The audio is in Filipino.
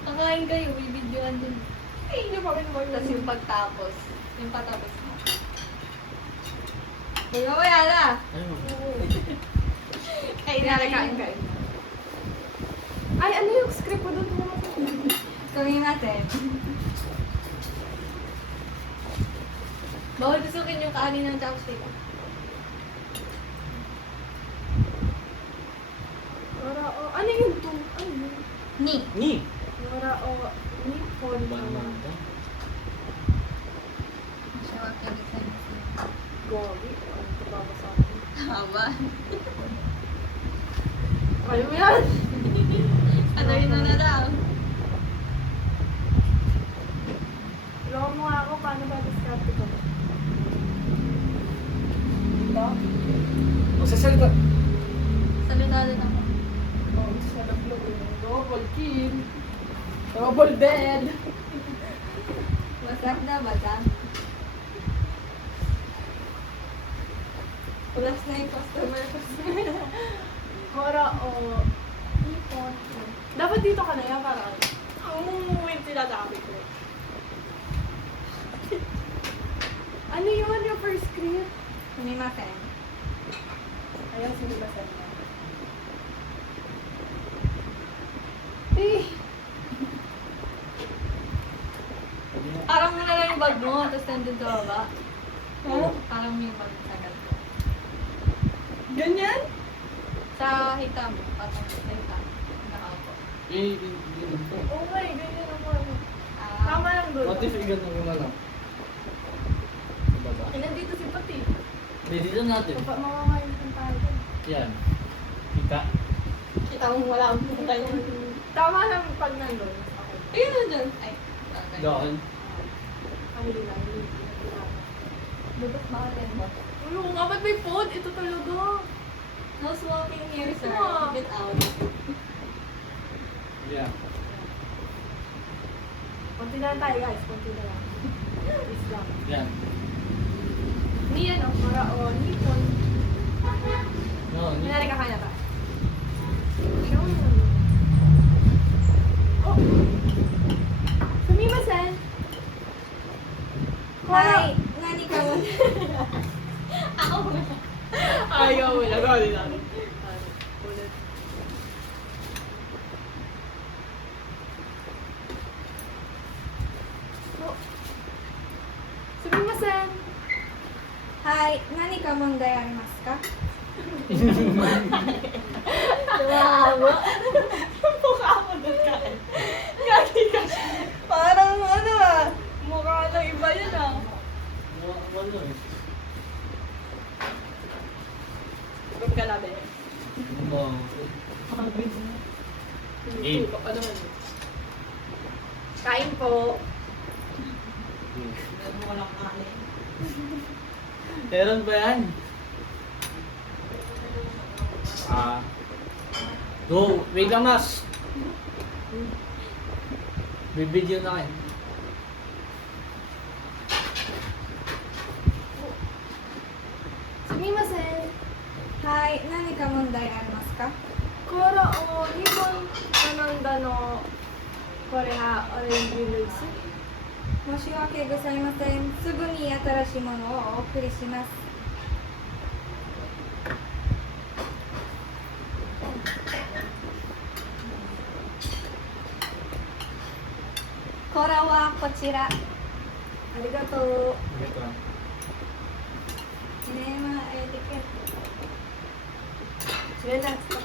Kakain kayo, may videoan din. Ay, hindi pa rin mo. Tapos yung pagtapos. Yung patapos na. Di ba kaya na? Kain na Kain. Ay, ano yung script ko doon? Kawin natin. Bawal tusukin yung kanin ng chopstick. Para, ano yun to? Ano yun? Ni. Para, nipon. Siya wag kayo sa Gogi. Ano ito ba sa akin? haba. Kaya mo yan? Ano yun na daw? Loko mo nga ako, paano ba discarte ko? Diba? Magsasalita. Salutado na ako. Oh, sa nag-vlog yun. Double kill. Double dead. Masarap na ba ka? Plus na yung customer. Kora, nipon. Dapat dito ka na yan para wait sila sabi ko. Ano yun yung first script? Sumimasen. Ayan, sinibasan na. Eh, Parang mo na lang yung bag mo, tapos nandun sa baba. huh? Parang mo yung bag sa agad. Ganyan? Sa hita mo, patong sa hita. Nakaupo. Okay, ganyan ako. Ah, Tama lang doon. What if igan mo na lang? Sa baba. Eh, nandito si Pati. Hindi, dito natin. Mamamayin ng tayo. Yan. Kita. kita mo wala akong pumunta yun. Tama lang pag nandun. Okay. Ayun na dyan. Ay, okay. Doon. Huli lang. Dudok ba ka rin ba? Ulo nga, ba't may pod? Ito talaga. No smoking here, sir. Ah. Get out. Yeah. Konti na lang tayo guys. Konti na lang. Is lang. Yan. Ni ano, para nipon. No, Minari ka kanya ba? Show mo. Oh! Sumimasen! Hi! Nani ka mo? Ako mo. Ayaw mo na. Sorry na. Ulit. Oh. Sumimasen! Hi! Nani ka mong dayarimasu ka? Tumawa. Mukha mo doon ka. Gagi ka. Parang ano ah. Mukha lang iba yun ah. Wala eh. Huwag ka natin. Wow. Eh. Tulog ka naman. Kain po. Walang kain. Meron ba yan? Go! Wait lang, Nas! Bibidyo na kayo. Sumimasen. Hi! Nani ka mong dayarimasu ka? Kora o nipon kananda no kore ha orange noodles. 申し訳ございません。すぐに新しいものをお送りします。コーラはこちら。ありがとう。 Ito. Cinema etiquette. Relax ka